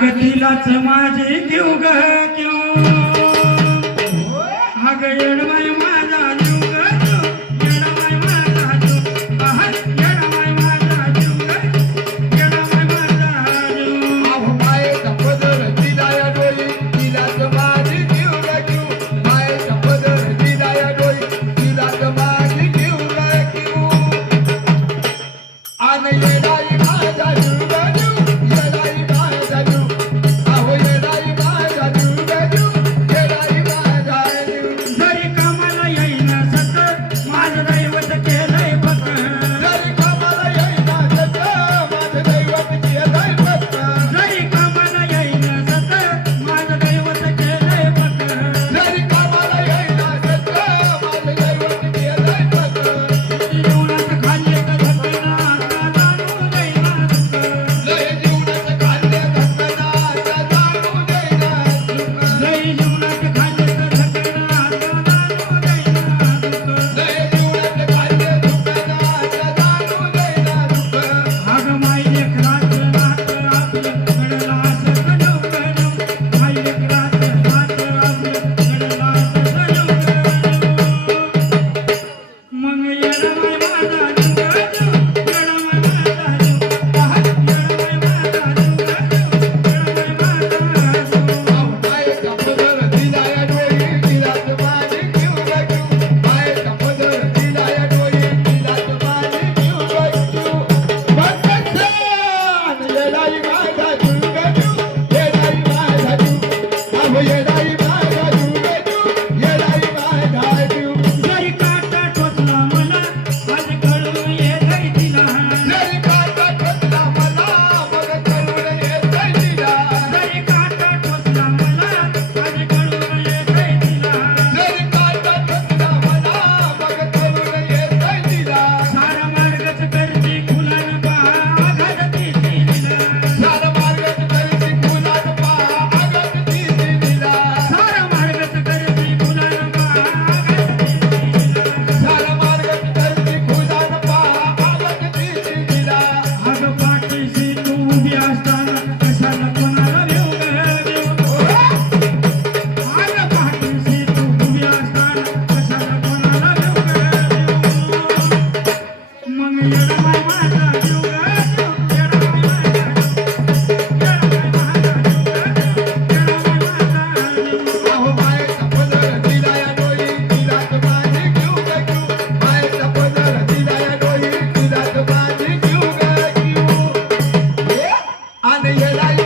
अग तिलाच माझे घेऊ ग घेऊ अग येडवाय माझा जीव ग येडवाय माझा जीव येडवाय माझा जीव ग येडवाय माझा जीव अहो मायेचा पदर दिलाया डोई तिलाच माझी जीव राखीव मायेचा पदर दिलाया डोई तिलाच माझी जीव राखीव आन येडाई माझा जीव राखीव येडाई माझा जीव अहो येडाई माझा जीव राखीव येडाई माझा जीव जरी कामाला येईना सतत माझं दैवत केलंय फक्त जरी कामाला येईना सतत माझं दैवत केलंय फक्त जरी कामाला येईना सतत माझं दैवत केलंय फक्त जरी कामाला येईना सतत माझं दैवत केलंय फक्त जीवनात खाल्ले तर धकना जाणू देईना लय जीवनात खाल्ले धकना आता जाणू देईना लई जीवनात खाल्ले तर धकना जाणू देईना लय जीवनात खाल्ले धकना आता जाणू देईना अग माई लेकराचं नाक आपलं कडला असं कडव माई लेकराचं नाक आपलं कडला असं कडव मग येडवाय माझा जीव येडवाय माझा जीव येडवाय माझा जीव येडवाय माझा जीव मायेचा पदर दिलाया डोई तिलाच माझी जीव राखीव मायेचा पदर दिलाया डोई तिलाच माझी जीव राखीव भक्तसान येडाई माझा जीव राखीव येडाई माझा जीव अहो येडाई माझा जीव राखीव येडाई माझा जीव जरी काटा टोचला मला आज कळून येतंय तिला जरी काटा टोचला मला मग कळून येतंय तिला जरी काटा टोचला मला आज कळून येतंय तिला जरी काटा टोचला मला मग कळून येतंय तिला सारा मार्गच करती फुलान पहा घालती तिला सारा मार्गच करती फुलान पहा आगत ती दिला सारा मार्गच करती फुलान पहा घालती तिला सारा मार्गच करती फुलान पहा आगत ती दिला अग पाठीशी तू उभी असताना कशाला कोणाला भेऊ ग अग पाठीशी तू उभी असताना कशाला कोणाला भेऊ ग मग येडवाय माझा जीव ग येडवाय माझा येडवाय माझा जीव ग येडवाय माझा जीव अहो मायेचा पदर दिलाया डोई तिलाच माझी जीव राखीव मायेचा पदर दिलाया डोई तिलाच माझी जीव राखीव आणि येडाई